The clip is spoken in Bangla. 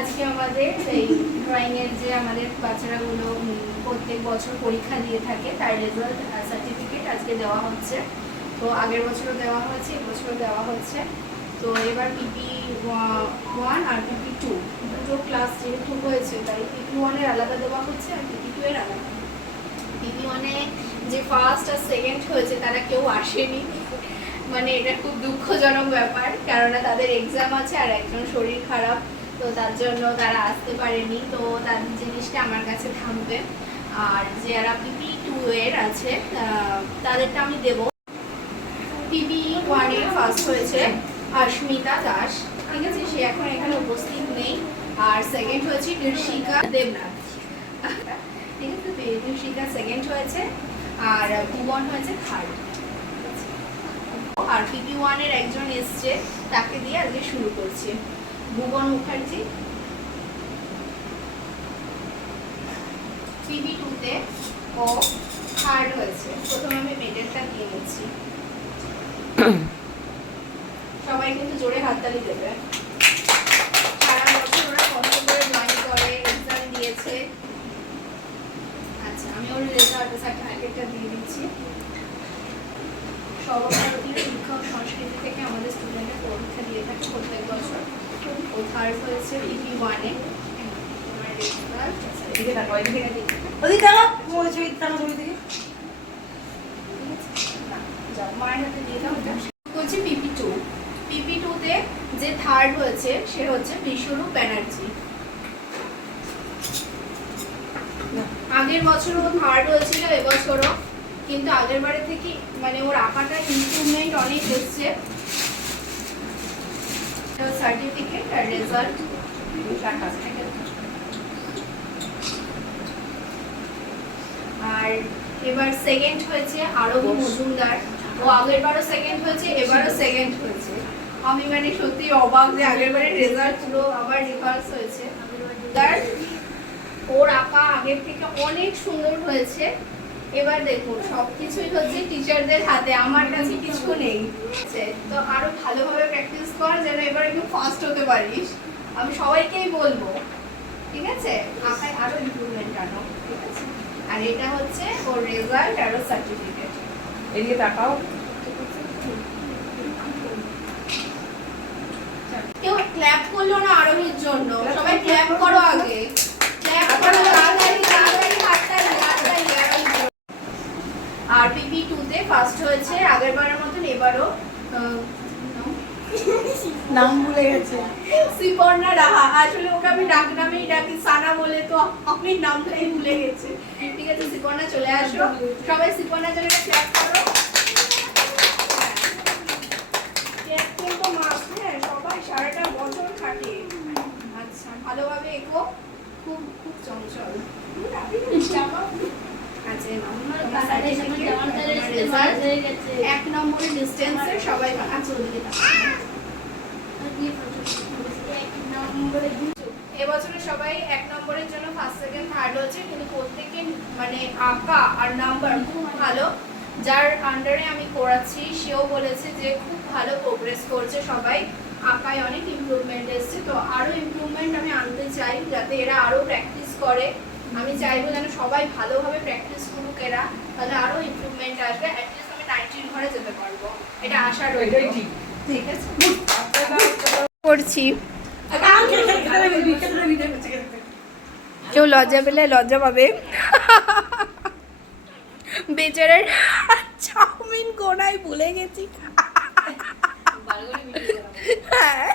আজকে আমাদের এই ড্রয়িং এর যে আমাদের বাচ্চারাগুলো প্রত্যেক বছর পরীক্ষা দিয়ে থাকে তার রেজাল্ট সার্টিফিকেট আজকে দেওয়া হচ্ছে। তো আগের বছরও দেওয়া হয়েছে, এবছরও দেওয়া হচ্ছে। তো এবার PP1 আর PP2 দুটো ক্লাস যেহেতু হয়েছে তাই PP1 এর আলাদা দেওয়া হচ্ছে আর PP2 এর আলাদা। PP1 এ যে ফার্স্ট আর সেকেন্ড হয়েছে তারা কেউ আসেনি, মানে এটা খুব দুঃখজনক ব্যাপার, কেননা তাদের এক্সাম আছে আর একজন শরীর খারাপ, তো তার জন্য তারা আসতে পারেনি। তো তাদের জিনিসটা আমার কাছে থাকবে। আর যারা PP2 এর আছে তাদেরটা আমি দেবো। PP1 এর ফার্স্ট হয়েছে অস্মিতা দাস, ঠিক আছে, সে এখন এখানে উপস্থিত নেই। আর সেকেন্ড হয়েছে ঋষিকা দেবনাথ, ঠিক আছে, ঋষিকা সেকেন্ড হয়েছে আর ভুবন হয়েছে থার্ড। আর PP1 এর একজন এসছে, তাকে দিয়ে আজকে শুরু করছি, ভুবন মুখার্জি। PP2 তে ও থার্ড হয়েছে। প্রথমে আমি মেডেলটা দিয়ে নিচ্ছি। সবাই কিন্তু জোরে হাততালি দেবে। সারা বছর ওরা কষ্ট করে জয়েন করে, এক্সাম দিয়েছে। আচ্ছা, আমি ওর রেজাল্ট সার্টিফিকেটটা দিয়ে দিচ্ছি। সর্বভারতীয় শিক্ষা ও সংস্কৃতি থেকে আমাদের স্টুডেন্টের পরীক্ষা দিয়ে থাকে প্রত্যেক বছর। ও থার্ড হয়েছে PP1 এ। PP2 তে যে থার্ড হয়েছে সে হচ্ছে বিশ্বরূপ ব্যানার্জি। আগের বছরও থার্ড হয়েছিল, এবছরও, কিন্তু আগের বারে থেকে মানে ওর আঁকাটা ইমপ্রুভমেন্ট অনেক এসছে। সার্টিফিকেট আর রেজাল্ট। আর এবার সেকেন্ড হয়েছে আরবি মজুমদার। ও আগের বারও সেকেন্ড হয়েছে, এবারও সেকেন্ড হয়েছে। আমি মানে সত্যি অবাক যে আগের বারের রেজাল্ট পুরো আবার রিভার্স হয়েছে। ওর আঁকা আগের থেকে অনেক সুন্দর হয়েছে। এবার দেখুন সবকিছুই হচ্ছে টিচারদের হাতে, আমার কাছে কিছু নেই। তো আরো ভালোভাবে প্র্যাকটিস কর যেন এবার একটু ফাস্ট হতে পারিস, আমি সবাইকেই বলবো, ঠিক আছে? আঁকায় আরো ইমপ্রুভমেন্ট আনো, ঠিক আছে? আর এটা হচ্ছে ওর রেজাল্ট আর ওর সার্টিফিকেট। এদিকে তাকাও। কেউ ক্ল্যাপ করলো না আরোহীর জন্য, সবাই ক্ল্যাপ করো আগে, ক্ল্যাপ করো তাড়াতাড়ি তাড়াতাড়ি, হাততালি হাততালি আরোহীর জন্য। আর PP2 তে ফার্স্ট হয়েছে আগের বারের মতন, এবারও নাম ভুলে গেছে, সিপর্ণা রাহা। আসলে ওকে আমি ডাকনামেই ডাকি, সানা বলে, তো আমি নামটাই ভুলে গেছি। ঠিক আছে, সিপর্ণা চলে আসো, সবাই সিপর্ণার জন্য একটা ক্ল্যাপ করো। ক্ল্যাপ কিন্তু মাস্ট, হ্যাঁ, সবাই সারাটা বছর খাটে। আচ্ছা, ভালোভাবে এগো, খুব খুব চঞ্চল। এক নম্বরের ডিস্টেন্সে সবাই আছে ওদিকে। এবছরে সবাই এক নম্বরের জন্য ফার্স্ট সেকেন্ড থার্ড হচ্ছে, কিন্তু প্রত্যেকে মানে আঁকা আর নাম্বার খুব ভালো। যার আন্ডারে আমি করাচ্ছি সেও বলেছে যে খুব ভালো প্রোগ্রেস করছে সবাই, আঁকায় অনেক ইমপ্রুভমেন্ট এসছে। তো আরো ইমপ্রুভমেন্ট আমি আনতে চাই, যাতে এরা আরো প্র্যাকটিস করে। আমি চাইবো যেন সবাই ভালোভাবে প্র্যাকটিস করুক এরা, তাহলে আরো ইমপ্রুভমেন্ট আসবে। অ্যাটলিস্ট আমি 90 ঘরে যেতে পারবো, এটা আশা রইল। ঠিক আছে, করছি। কেউ লজ্জা পেলে লজ্জা পাবে। বেচারার চাউমিন কোনায় ভুলে গেছি। হ্যাঁ।